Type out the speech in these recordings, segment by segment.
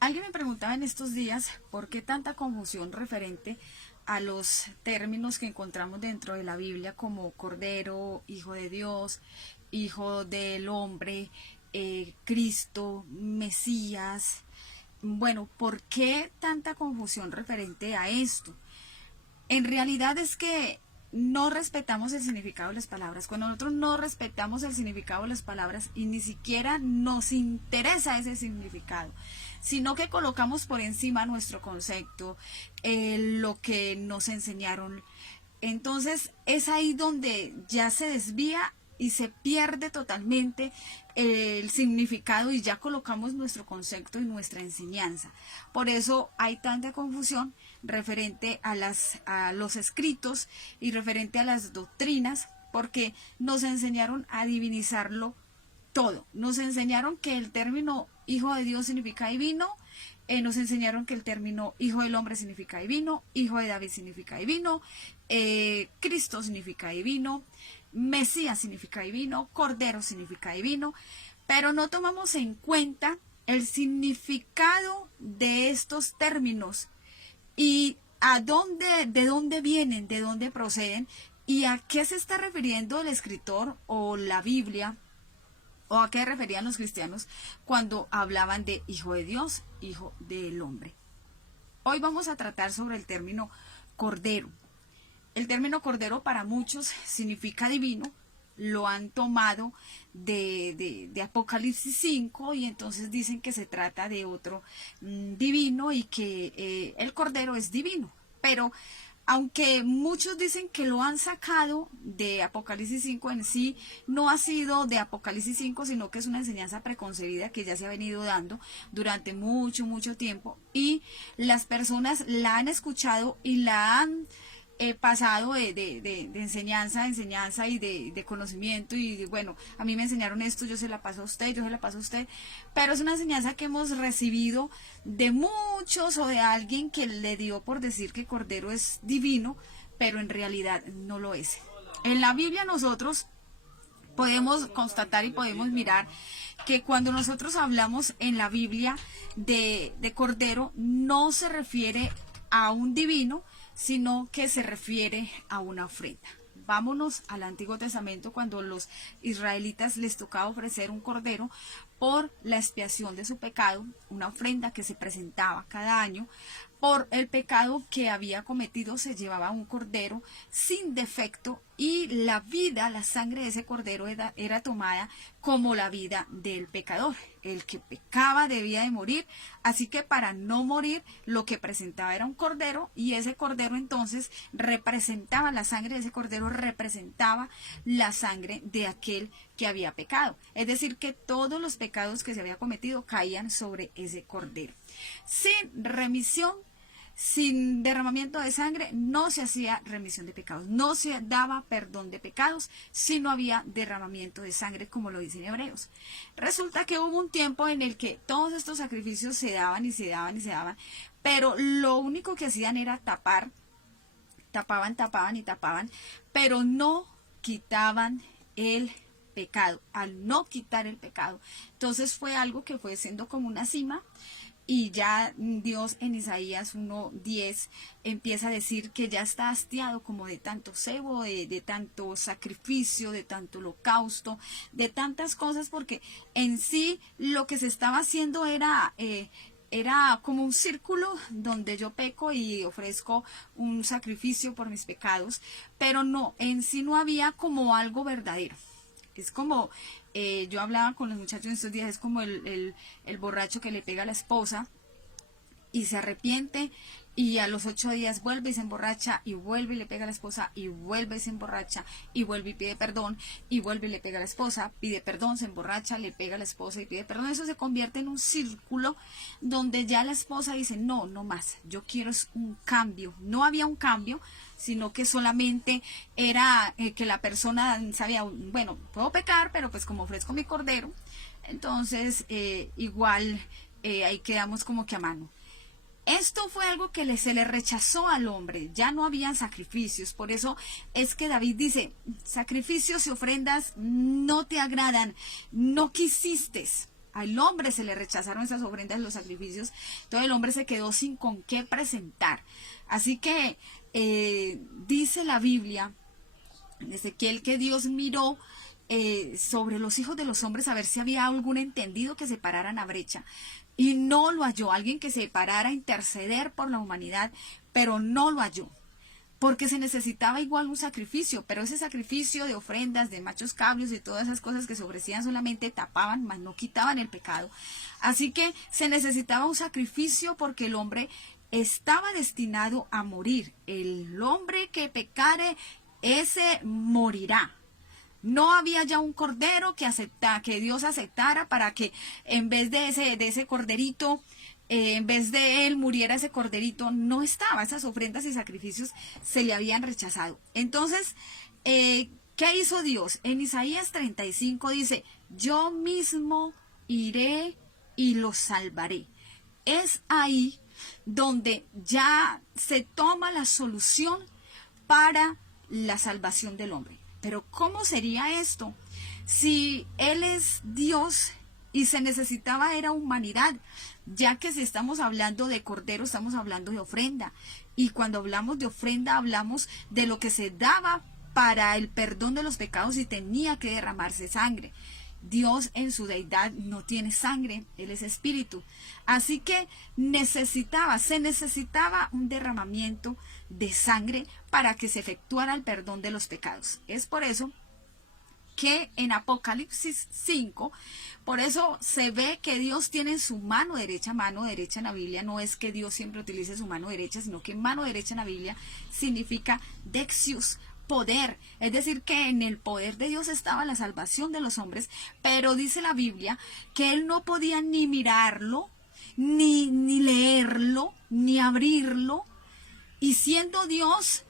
Alguien me preguntaba en estos días por qué tanta confusión referente a los términos que encontramos dentro de la Biblia como Cordero, Hijo de Dios, Hijo del Hombre, Cristo, Mesías. Bueno, ¿por qué tanta confusión referente a esto? En realidad es que no respetamos el significado de las palabras. Cuando nosotros no respetamos el significado de las palabras y ni siquiera nos interesa ese significado, sino que colocamos por encima nuestro concepto, lo que nos enseñaron, entonces es ahí donde ya se desvía y se pierde totalmente el significado y ya colocamos nuestro concepto y nuestra enseñanza. Por eso hay tanta confusión referente a los escritos y referente a las doctrinas, porque nos enseñaron a divinizarlo todo. Nos enseñaron que el término hijo de Dios significa divino, nos enseñaron que el término hijo del hombre significa divino, hijo de David significa divino, Cristo significa divino, Mesías significa divino, Cordero significa divino, pero no tomamos en cuenta el significado de estos términos y de dónde vienen, de dónde proceden y a qué se está refiriendo el escritor o la Biblia o a qué referían los cristianos cuando hablaban de hijo de Dios, hijo del hombre. Hoy vamos a tratar sobre el término cordero. El término cordero para muchos significa divino, lo han tomado de Apocalipsis 5 y entonces dicen que se trata de otro divino y que el cordero es divino. Pero aunque muchos dicen que lo han sacado de Apocalipsis 5, en sí no ha sido de Apocalipsis 5, sino que es una enseñanza preconcebida que ya se ha venido dando durante mucho tiempo y las personas la han escuchado y la han pasado de enseñanza a enseñanza y de conocimiento y bueno, a mí me enseñaron esto, yo se la paso a usted, yo se la paso a usted, pero es una enseñanza que hemos recibido de muchos o de alguien que le dio por decir que Cordero es divino, pero en realidad no lo es. En la Biblia nosotros podemos constatar y podemos mirar que cuando nosotros hablamos en la Biblia de Cordero no se refiere a un divino, sino que se refiere a una ofrenda. Vámonos al Antiguo Testamento cuando los israelitas les tocaba ofrecer un cordero por la expiación de su pecado, una ofrenda que se presentaba cada año. Por el pecado que había cometido se llevaba un cordero sin defecto y la vida, la sangre de ese cordero era tomada como la vida del pecador. El que pecaba debía de morir, así que para no morir lo que presentaba era un cordero y ese cordero entonces representaba, la sangre de ese cordero representaba la sangre de aquel que había pecado. Es decir, que todos los pecados que se había cometido caían sobre ese cordero. Sin remisión, sin derramamiento de sangre, no se hacía remisión de pecados, no se daba perdón de pecados si no había derramamiento de sangre, como lo dicen Hebreos. Resulta que hubo un tiempo en el que todos estos sacrificios se daban y se daban y se daban, pero lo único que hacían era tapar, tapaban y tapaban, pero no quitaban el pecado. Al no quitar el pecado, entonces fue algo que fue siendo como una cima. Y ya Dios en Isaías 1:10 empieza a decir que ya está hastiado como de tanto cebo, de tanto sacrificio, de tanto holocausto, de tantas cosas, porque en sí lo que se estaba haciendo era como un círculo donde yo peco y ofrezco un sacrificio por mis pecados, pero no, en sí no había como algo verdadero. Es como, yo hablaba con los muchachos en estos días, es como el borracho que le pega a la esposa y se arrepiente y a los 8 días vuelve y se emborracha y vuelve y le pega a la esposa y vuelve y se emborracha y vuelve y pide perdón y vuelve y le pega a la esposa, pide perdón, se emborracha, le pega a la esposa y pide perdón. Eso se convierte en un círculo donde ya la esposa dice, no, no más, yo quiero un cambio. No había un cambio, sino que solamente era que la persona sabía, bueno, puedo pecar, pero pues como ofrezco mi cordero, entonces igual ahí quedamos como que a mano. Esto fue algo que se le rechazó al hombre, ya no habían sacrificios, por eso es que David dice, sacrificios y ofrendas no te agradan, no quisiste. Al hombre se le rechazaron esas ofrendas, los sacrificios, entonces el hombre se quedó sin con qué presentar. Así que dice la Biblia, en Ezequiel, que Dios miró sobre los hijos de los hombres a ver si había algún entendido que se parara en la brecha. Y no lo halló, alguien que se parara a interceder por la humanidad, pero no lo halló. Porque se necesitaba igual un sacrificio, pero ese sacrificio de ofrendas, de machos cabríos y todas esas cosas que se ofrecían solamente tapaban, mas no quitaban el pecado. Así que se necesitaba un sacrificio porque el hombre estaba destinado a morir. El hombre que pecare, ese morirá. No había ya un cordero que Dios aceptara para que en vez de ese corderito, en vez de él muriera ese corderito. No estaba, esas ofrendas y sacrificios se le habían rechazado. Entonces, ¿qué hizo Dios? En Isaías 35 dice, yo mismo iré y los salvaré. Es ahí donde ya se toma la solución para la salvación del hombre. Pero ¿cómo sería esto? Si Él es Dios y se necesitaba era humanidad, ya que si estamos hablando de cordero, estamos hablando de ofrenda. Y cuando hablamos de ofrenda, hablamos de lo que se daba para el perdón de los pecados y tenía que derramarse sangre. Dios en su deidad no tiene sangre, Él es espíritu. Así que se necesitaba un derramamiento de sangre para que se efectuara el perdón de los pecados. Es por eso que en Apocalipsis 5, por eso se ve que Dios tiene en su mano derecha en la Biblia. No es que Dios siempre utilice su mano derecha, sino que mano derecha en la Biblia significa Dexius, poder. Es decir, que en el poder de Dios estaba la salvación de los hombres, pero dice la Biblia que Él no podía ni mirarlo, ni leerlo, ni abrirlo, y siendo Dios,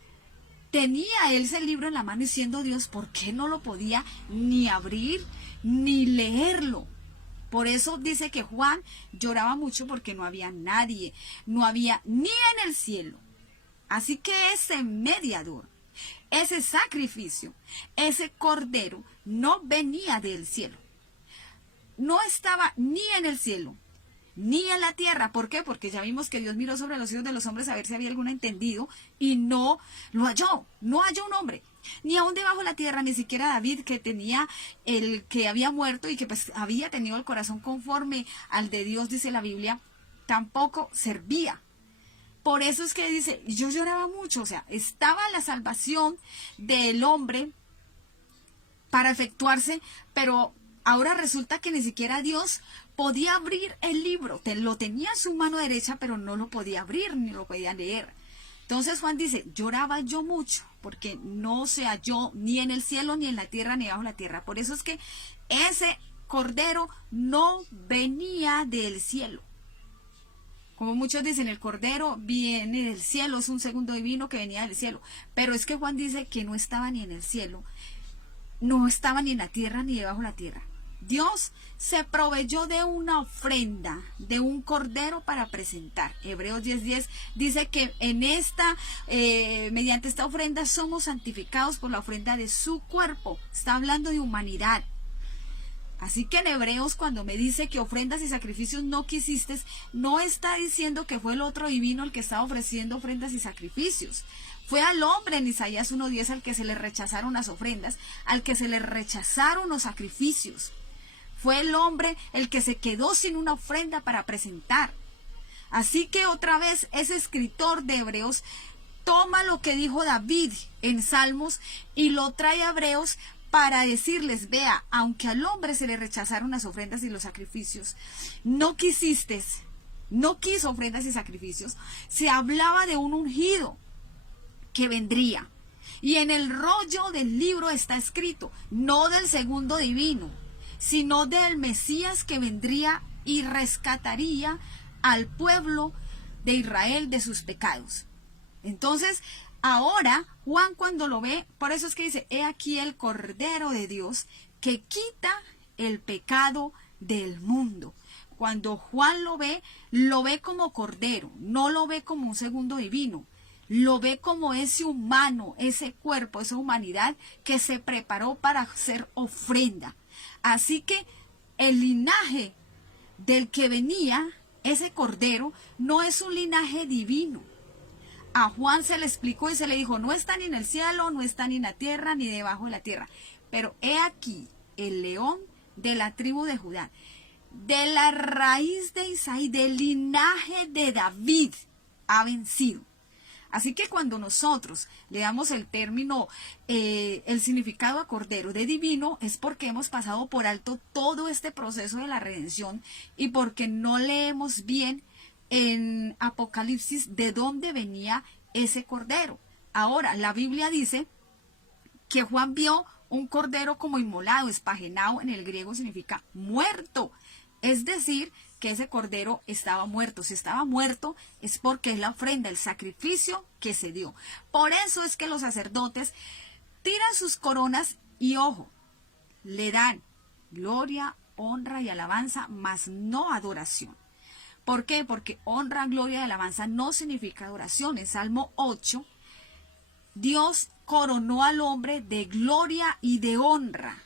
tenía Él ese libro en la mano, y siendo Dios, ¿por qué no lo podía ni abrir, ni leerlo? Por eso dice que Juan lloraba mucho porque no había nadie, no había ni en el cielo. Así que ese mediador, ese sacrificio, ese cordero no venía del cielo. No estaba ni en el cielo, ni en la tierra. ¿Por qué? Porque ya vimos que Dios miró sobre los hijos de los hombres a ver si había algún entendido y no lo halló. No halló un hombre, ni aún debajo de la tierra, ni siquiera David, que tenía el que había muerto y que pues había tenido el corazón conforme al de Dios, dice la Biblia, tampoco servía. Por eso es que dice, yo lloraba mucho, o sea, estaba la salvación del hombre para efectuarse, pero ahora resulta que ni siquiera Dios podía abrir el libro, lo tenía en su mano derecha, pero no lo podía abrir, ni lo podía leer. Entonces Juan dice, lloraba yo mucho, porque no se halló ni en el cielo, ni en la tierra, ni bajo la tierra. Por eso es que ese cordero no venía del cielo. Como muchos dicen, el cordero viene del cielo, es un segundo divino que venía del cielo. Pero es que Juan dice que no estaba ni en el cielo, no estaba ni en la tierra, ni debajo de la tierra. Dios se proveyó de una ofrenda, de un cordero para presentar. Hebreos 10:10 dice que en mediante esta ofrenda somos santificados por la ofrenda de su cuerpo. Está hablando de humanidad. Así que en Hebreos, cuando me dice que ofrendas y sacrificios no quisiste, no está diciendo que fue el otro divino el que estaba ofreciendo ofrendas y sacrificios. Fue al hombre en Isaías 1:10 al que se le rechazaron las ofrendas, al que se le rechazaron los sacrificios. Fue el hombre el que se quedó sin una ofrenda para presentar. Así que otra vez ese escritor de Hebreos toma lo que dijo David en Salmos y lo trae a Hebreos para decirles, vea, aunque al hombre se le rechazaron las ofrendas y los sacrificios, no quiso ofrendas y sacrificios, se hablaba de un ungido que vendría. Y en el rollo del libro está escrito, no del segundo divino, sino del Mesías que vendría y rescataría al pueblo de Israel de sus pecados. Entonces, ahora Juan cuando lo ve, por eso es que dice, he aquí el Cordero de Dios que quita el pecado del mundo. Cuando Juan lo ve como Cordero, no lo ve como un segundo divino. Lo ve como ese humano, ese cuerpo, esa humanidad que se preparó para hacer ofrenda. Así que el linaje del que venía ese cordero no es un linaje divino. A Juan se le explicó y se le dijo, no está ni en el cielo, no está ni en la tierra, ni debajo de la tierra. Pero he aquí el león de la tribu de Judá, de la raíz de Isaí, del linaje de David, ha vencido. Así que cuando nosotros le damos el término, el significado a cordero de divino, es porque hemos pasado por alto todo este proceso de la redención y porque no leemos bien en Apocalipsis de dónde venía ese cordero. Ahora, la Biblia dice que Juan vio un cordero como inmolado, espagenado, en el griego significa muerto. Es decir, que ese cordero estaba muerto. Si estaba muerto es porque es la ofrenda, el sacrificio que se dio. Por eso es que los sacerdotes tiran sus coronas y, ojo, le dan gloria, honra y alabanza, mas no adoración. ¿Por qué? Porque honra, gloria y alabanza no significa adoración. En Salmo 8, Dios coronó al hombre de gloria y de honra,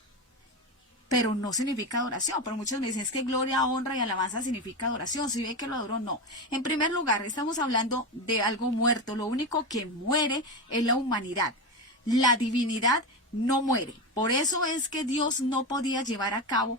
pero no significa adoración. Pero muchos me dicen, es que gloria, honra y alabanza significa adoración. Si ve que lo adoró, no. En primer lugar, estamos hablando de algo muerto. Lo único que muere es la humanidad. La divinidad no muere. Por eso es que Dios no podía llevar a cabo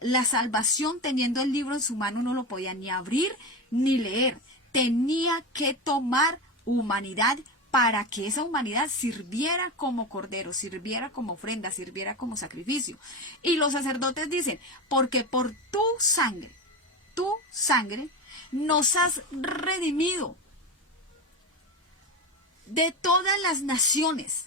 la salvación teniendo el libro en su mano. No lo podía ni abrir ni leer. Tenía que tomar humanidad para que esa humanidad sirviera como cordero, sirviera como ofrenda, sirviera como sacrificio. Y los sacerdotes dicen, porque por tu sangre, nos has redimido de todas las naciones.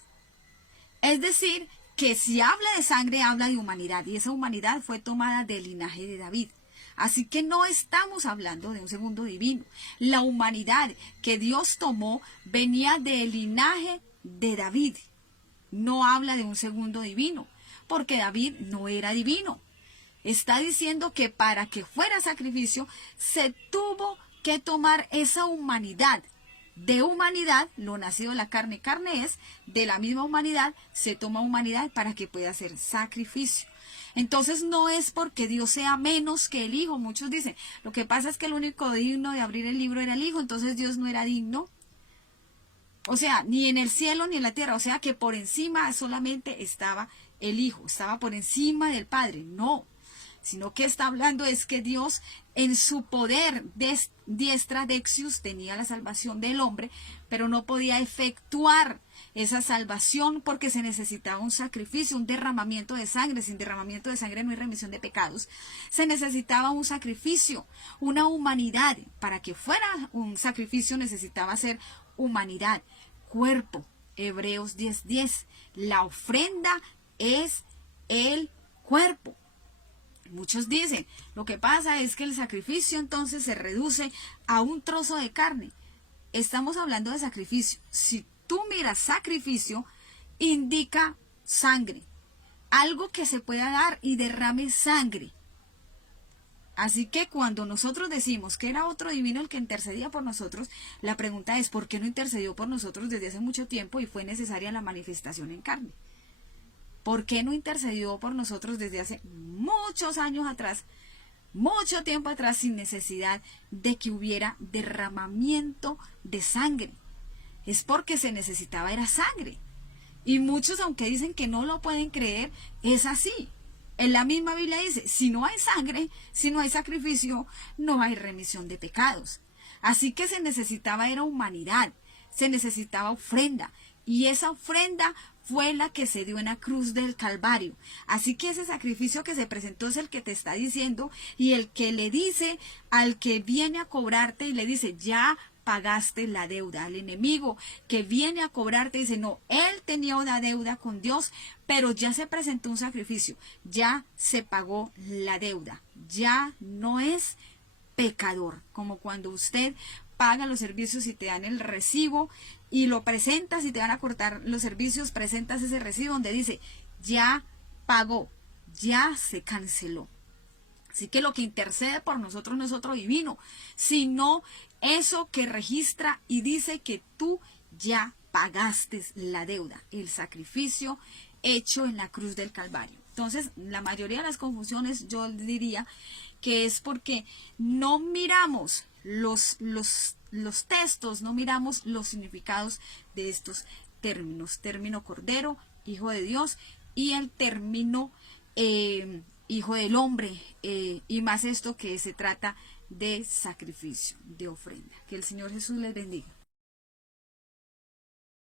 Es decir, que si habla de sangre, habla de humanidad, y esa humanidad fue tomada del linaje de David. Así que no estamos hablando de un segundo divino. La humanidad que Dios tomó venía del linaje de David. No habla de un segundo divino, porque David no era divino. Está diciendo que para que fuera sacrificio, se tuvo que tomar esa humanidad. De humanidad, lo nacido de la carne, carne es, de la misma humanidad, se toma humanidad para que pueda ser sacrificio. Entonces no es porque Dios sea menos que el Hijo. Muchos dicen, lo que pasa es que el único digno de abrir el libro era el Hijo, entonces Dios no era digno. O sea, ni en el cielo ni en la tierra, o sea que por encima solamente estaba el Hijo, estaba por encima del Padre. No, sino que está hablando es que Dios en su poder diestra Dexius tenía la salvación del hombre, pero no podía efectuar esa salvación porque se necesitaba un sacrificio, un derramamiento de sangre. Sin derramamiento de sangre no hay remisión de pecados. Se necesitaba un sacrificio, una humanidad. Para que fuera un sacrificio necesitaba ser humanidad, cuerpo. Hebreos 10:10. La ofrenda es el cuerpo. Muchos dicen, lo que pasa es que el sacrificio entonces se reduce a un trozo de carne. Estamos hablando de sacrificio. Si tú miras sacrificio, indica sangre. Algo que se pueda dar y derrame sangre. Así que cuando nosotros decimos que era otro divino el que intercedía por nosotros, la pregunta es, ¿por qué no intercedió por nosotros desde hace mucho tiempo y fue necesaria la manifestación en carne? ¿Por qué no intercedió por nosotros desde hace muchos años atrás, mucho tiempo atrás, sin necesidad de que hubiera derramamiento de sangre? Es porque se necesitaba era sangre. Y muchos, aunque dicen que no lo pueden creer, es así. En la misma Biblia dice, si no hay sangre, si no hay sacrificio, no hay remisión de pecados. Así que se necesitaba era humanidad, se necesitaba ofrenda. Y esa ofrenda fue la que se dio en la cruz del Calvario. Así que ese sacrificio que se presentó es el que te está diciendo y el que le dice al que viene a cobrarte y le dice, ya pagaste la deuda. Al enemigo que viene a cobrarte dice, no, él tenía una deuda con Dios, pero ya se presentó un sacrificio, ya se pagó la deuda, ya no es pecador, como cuando usted paga los servicios y te dan el recibo y lo presentas y te van a cortar los servicios, presentas ese recibo donde dice, ya pagó, ya se canceló. Así que lo que intercede por nosotros no es otro divino, sino eso que registra y dice que tú ya pagaste la deuda, el sacrificio hecho en la cruz del Calvario. Entonces, la mayoría de las confusiones yo diría que es porque no miramos los textos, no miramos los significados de estos términos. Término cordero, hijo de Dios, y el término hijo del hombre, y más esto que se trata de sacrificio, de ofrenda. Que el Señor Jesús les bendiga.